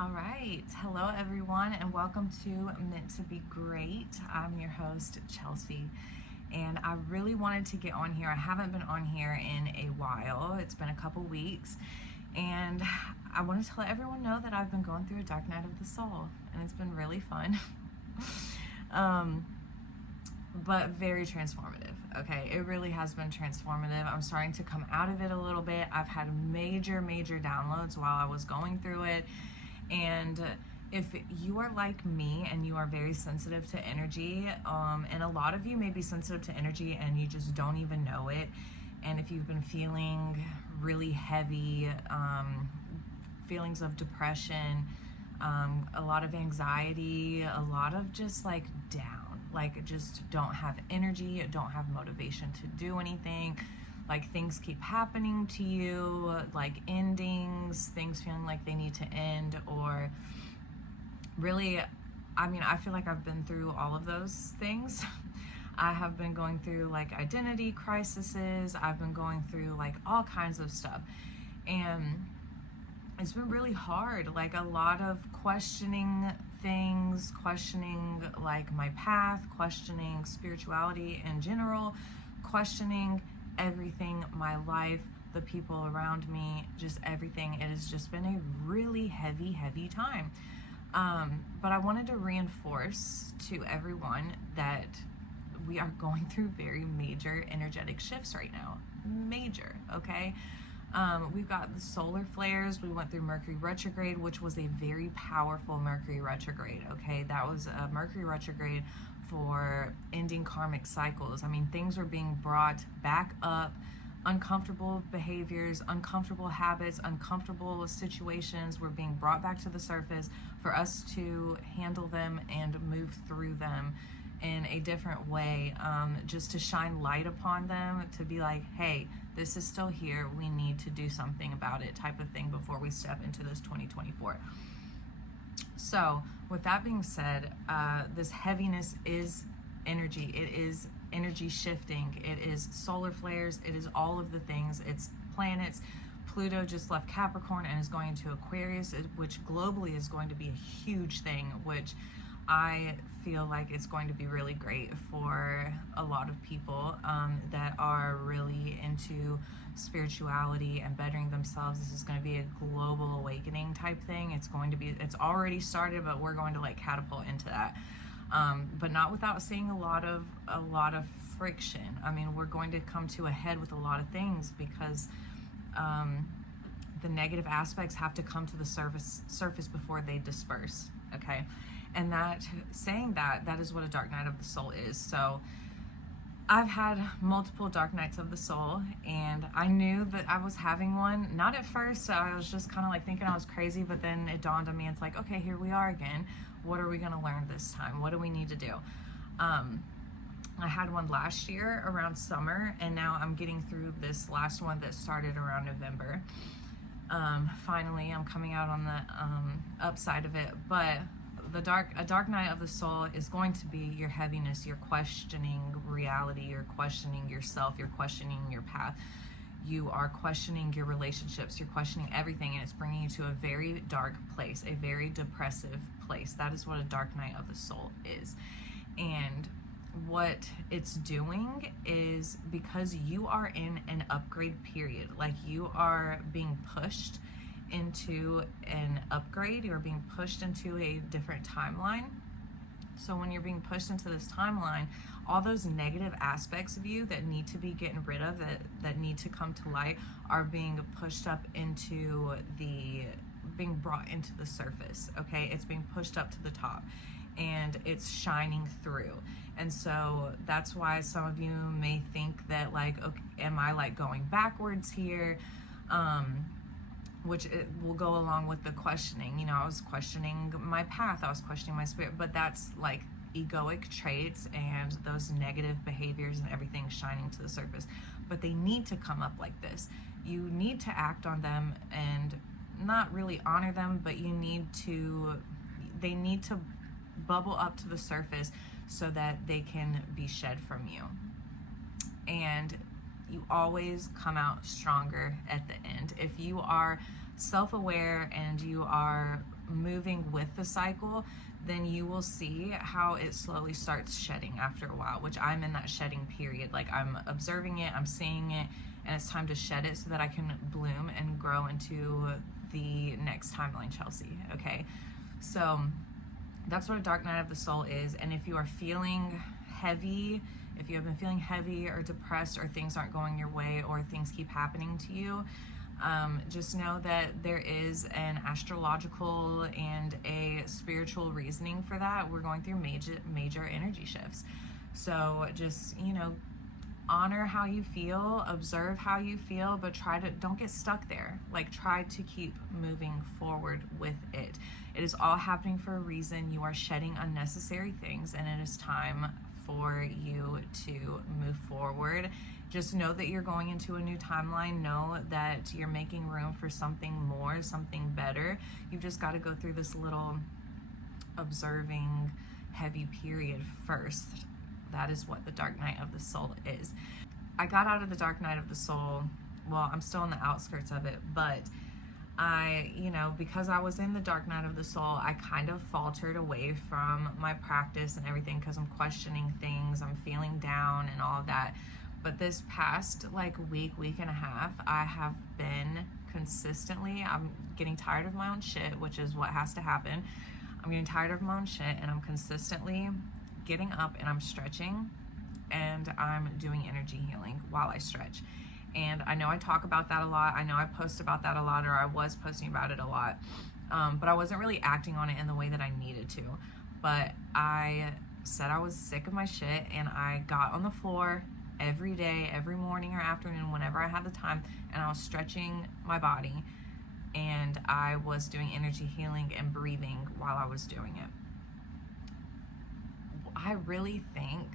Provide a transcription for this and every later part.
All right. Hello, everyone, and welcome to Meant to Be Great. I'm your host, Chelsea, and I really wanted to get on here. I haven't been on here in a while. It's been a couple weeks, and I wanted to let everyone know that I've been going through a dark night of the soul, and it's been really fun. But very transformative. Okay, it really has been transformative. I'm starting to come out of it a little bit. I've had major downloads while I was going through it. And if you are like me and you are very sensitive to energy, and a lot of you may be sensitive to energy and you just don't even know it, and if you've been feeling really heavy, feelings of depression, a lot of anxiety, a lot of just like down, like just don't have energy, don't have motivation to do anything, like things keep happening to you, like endings, things feeling like they need to end, or really, I feel like I've been through all of those things. I have been going through like identity crises, I've been going through like all kinds of stuff, and it's been really hard, like a lot of questioning things, questioning like my path, questioning spirituality in general, questioning everything, my life, the people around me, just everything. It has just been a really heavy time. But I wanted to reinforce to everyone that we are going through very major energetic shifts right now. Major, okay? We've got the solar flares. We went through Mercury retrograde, which was a very powerful Mercury retrograde, okay? That was a Mercury retrograde for ending karmic cycles. Things were being brought back up, uncomfortable behaviors, uncomfortable habits, uncomfortable situations were being brought back to the surface for us to handle them and move through them in a different way, just to shine light upon them, to be like, hey, this is still here, we need to do something about it, type of thing, before we step into this 2024. So with that being said, this heaviness is energy. It is energy shifting. It is solar flares. It is all of the things. It's planets. Pluto just left Capricorn and is going to Aquarius, which globally is going to be a huge thing, which I feel like it's going to be really great for a lot of people that are really into spirituality and bettering themselves. This is going to be a global awakening type thing. It's already started, but we're going to like catapult into that. But not without seeing a lot of friction. We're going to come to a head with a lot of things because the negative aspects have to come to the surface before they disperse. Okay. And that is what a dark night of the soul is. So I've had multiple dark nights of the soul, and I knew that I was having one. Not at first, so I was just kind of like thinking I was crazy, but then it dawned on me, it's like, okay, here we are again. What are we going to learn this time? What do we need to do? I had one last year around summer, and now I'm getting through this last one that started around November. Finally, I'm coming out on the upside of it, but a dark night of the soul is going to be your heaviness. You're questioning reality, you're questioning yourself, you're questioning your path, you are questioning your relationships, you're questioning everything, and it's bringing you to a very dark place, a very depressive place. That is what a dark night of the soul is. And what it's doing is, because you are in an upgrade period, like you are being pushed into an upgrade, you're being pushed into a different timeline. So when you're being pushed into this timeline, all those negative aspects of you that need to be getting rid of, that need to come to light, are being pushed up into being brought into the surface. Okay, it's being pushed up to the top and it's shining through. And so that's why some of you may think that, like, okay, am I like going backwards here? Which it will go along with the questioning. I was questioning my path, I was questioning my spirit, but that's like egoic traits and those negative behaviors and everything shining to the surface. But they need to come up like this. You need to act on them and not really honor them, but they need to bubble up to the surface so that they can be shed from you. And you always come out stronger at the end. If you are self-aware and you are moving with the cycle, then you will see how it slowly starts shedding after a while, which I'm in that shedding period. Like, I'm observing it, I'm seeing it, and it's time to shed it so that I can bloom and grow into the next timeline, Chelsea. Okay, so that's what a dark night of the soul is. And if you are feeling heavy, if you have been feeling heavy or depressed, or things aren't going your way, or things keep happening to you, just know that there is an astrological and a spiritual reasoning for that. We're going through major energy shifts. So just, honor how you feel, observe how you feel, but don't get stuck there. Like, try to keep moving forward with it. It is all happening for a reason. You are shedding unnecessary things, and it is time for you to move forward. Just know that you're going into a new timeline. Know that you're making room for something more, something better. You've just got to go through this little observing heavy period first. That is what the dark night of the soul is. I got out of the dark night of the soul. Well, I'm still on the outskirts of it, but because I was in the dark night of the soul, I kind of faltered away from my practice and everything, because I'm questioning things, I'm feeling down and all of that. But this past week and a half, I have been consistently, I'm getting tired of my own shit, which is what has to happen. I'm getting tired of my own shit, and I'm consistently getting up and I'm stretching, and I'm doing energy healing while I stretch. And I know I talk about that a lot. I know I post about that a lot, or I was posting about it a lot. But I wasn't really acting on it in the way that I needed to. But I said I was sick of my shit, and I got on the floor every day, every morning or afternoon, whenever I had the time, and I was stretching my body, and I was doing energy healing and breathing while I was doing it. I really think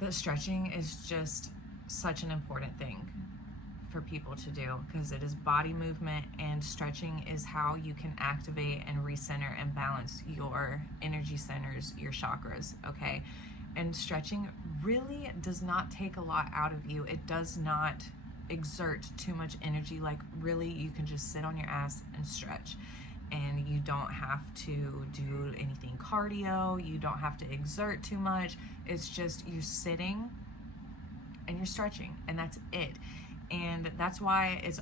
that stretching is just such an important thing for people to do, because it is body movement, and stretching is how you can activate and recenter and balance your energy centers, your chakras, okay? And stretching really does not take a lot out of you. It does not exert too much energy. Like, really, you can just sit on your ass and stretch, and you don't have to do anything cardio. You don't have to exert too much. It's just you're sitting and you're stretching, and that's it. And that's why it's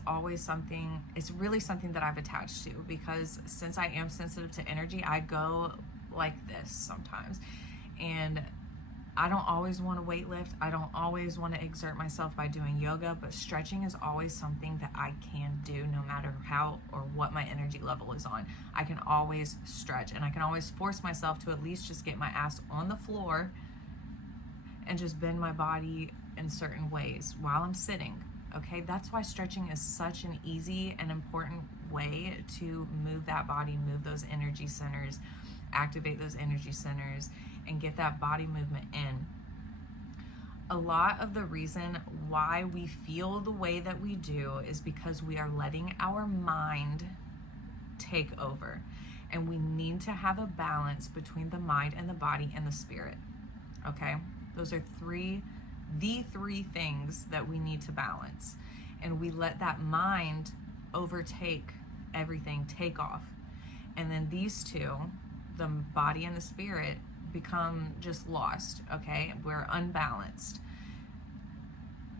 really something that I've attached to, because since I am sensitive to energy, I go like this sometimes. And I don't always want to weight lift. I don't always want to exert myself by doing yoga, but stretching is always something that I can do no matter how or what my energy level is on. I can always stretch, and I can always force myself to at least just get my ass on the floor and just bend my body in certain ways while I'm sitting. Okay, that's why stretching is such an easy and important way to move that body, move those energy centers, activate those energy centers, and get that body movement in. A lot of the reason why we feel the way that we do is because we are letting our mind take over. And we need to have a balance between the mind and the body and the spirit. Okay? Those are the three things that we need to balance. And we let that mind overtake everything, take off. And then these two, the body and the spirit, become just lost, okay? We're unbalanced.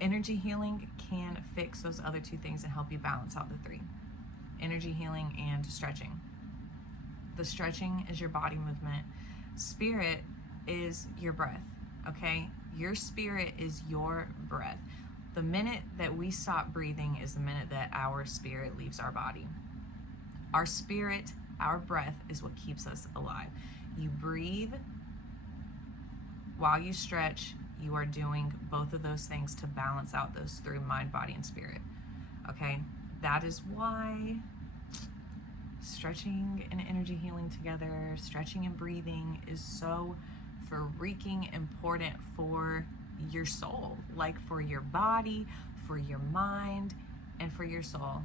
Energy healing can fix those other two things and help you balance out the three. Energy healing and stretching. The stretching is your body movement. Spirit is your breath, okay? Your spirit is your breath. The minute that we stop breathing is the minute that our spirit leaves our body. Our spirit, our breath, is what keeps us alive. You breathe while you stretch. You are doing both of those things to balance out those three: mind, body, and spirit. Okay? That is why stretching and energy healing together, stretching and breathing, is so freaking important for your soul, like for your body, for your mind, and for your soul.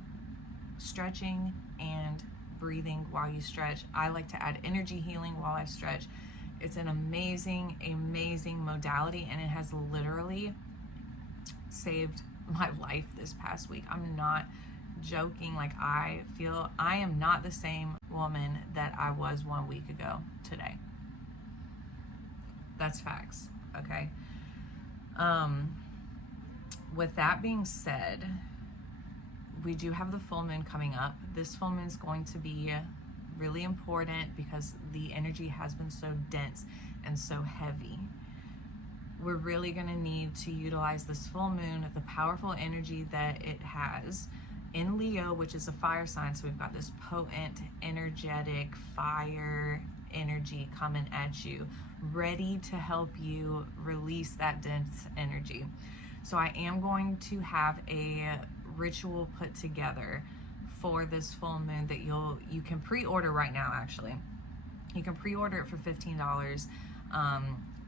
Stretching and breathing while you stretch. I like to add energy healing while I stretch. It's an amazing, amazing modality, and it has literally saved my life this past week. I'm not joking. Like, I feel I am not the same woman that I was 1 week ago today. That's facts, okay? With that being said, we do have the full moon coming up. This full moon is going to be really important because the energy has been so dense and so heavy. We're really going to need to utilize this full moon, the powerful energy that it has in Leo, which is a fire sign. So we've got this potent, energetic fire energy coming at you, ready to help you release that dense energy. So I am going to have a ritual put together for this full moon that you can pre-order right now. Actually, you can pre-order it for $15,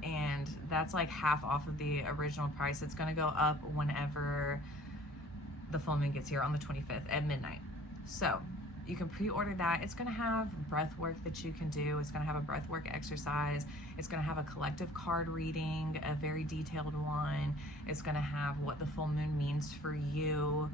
and that's like half off of the original price. It's going to go up whenever the full moon gets here on the 25th at midnight. So you can pre-order that. It's going to have breath work that you can do. It's going to have a breath work exercise. It's going to have a collective card reading, a very detailed one. It's going to have what the full moon means for you,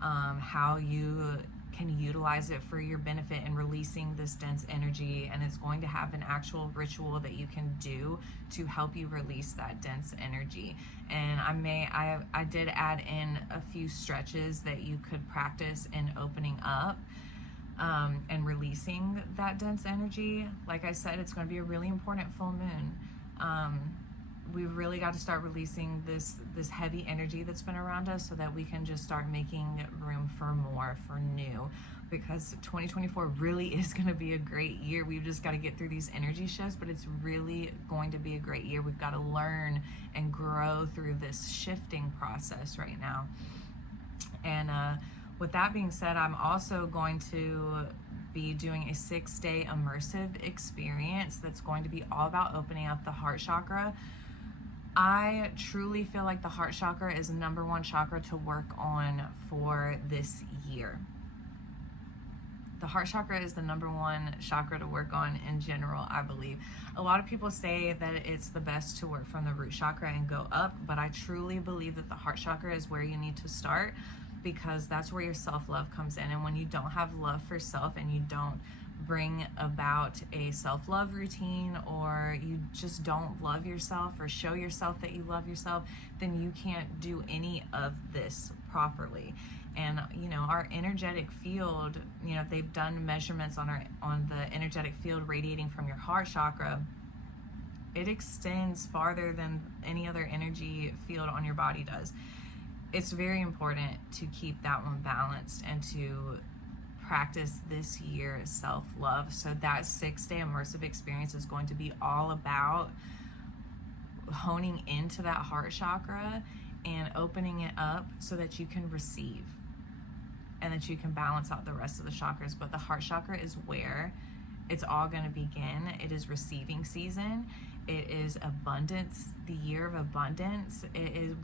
how you can utilize it for your benefit in releasing this dense energy. And it's going to have an actual ritual that you can do to help you release that dense energy. And I did add in a few stretches that you could practice in opening up and releasing that dense energy. Like I said, it's going to be a really important full moon. We've really got to start releasing this heavy energy that's been around us so that we can just start making room for more, for new, because 2024 really is going to be a great year. We've just got to get through these energy shifts, but it's really going to be a great year. We've got to learn and grow through this shifting process right now. And with that being said, I'm also going to be doing a 6-day immersive experience that's going to be all about opening up the heart chakra. I truly feel like the heart chakra is the number one chakra to work on for this year. The heart chakra is the number one chakra to work on in general, I believe. A lot of people say that it's the best to work from the root chakra and go up, but I truly believe that the heart chakra is where you need to start, because that's where your self-love comes in. And when you don't have love for self and you don't bring about a self-love routine, or you just don't love yourself or show yourself that you love yourself, then you can't do any of this properly. And our energetic field, they've done measurements on the energetic field radiating from your heart chakra. It extends farther than any other energy field on your body does. It's very important to keep that one balanced and to practice this year self-love. So that 6-day immersive experience is going to be all about honing into that heart chakra and opening it up so that you can receive and that you can balance out the rest of the chakras. But the heart chakra is where it's all going to begin. It is receiving season. It is abundance, the year of abundance.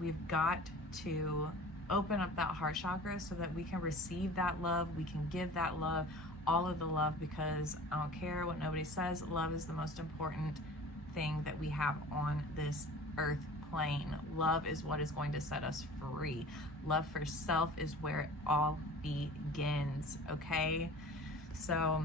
We've got to open up that heart chakra so that we can receive that love. We can give that love, all of the love, because I don't care what nobody says, love is the most important thing that we have on this earth plane. Love is what is going to set us free. Love for self is where it all begins, okay? So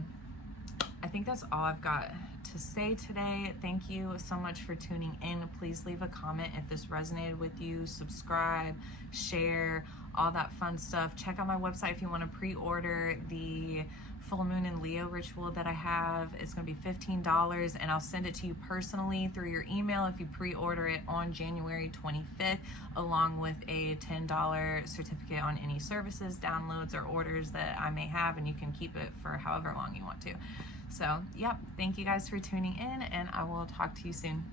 I think that's all I've got to say today. Thank you so much for tuning in. Please leave a comment if this resonated with you. Subscribe, share, all that fun stuff. Check out my website if you want to pre-order the full moon and Leo ritual that I have. It's going to be $15, and I'll send it to you personally through your email if you pre-order it on January 25th, along with a $10 certificate on any services, downloads, or orders that I may have, and you can keep it for however long you want to. So, yep, thank you guys for tuning in, and I will talk to you soon.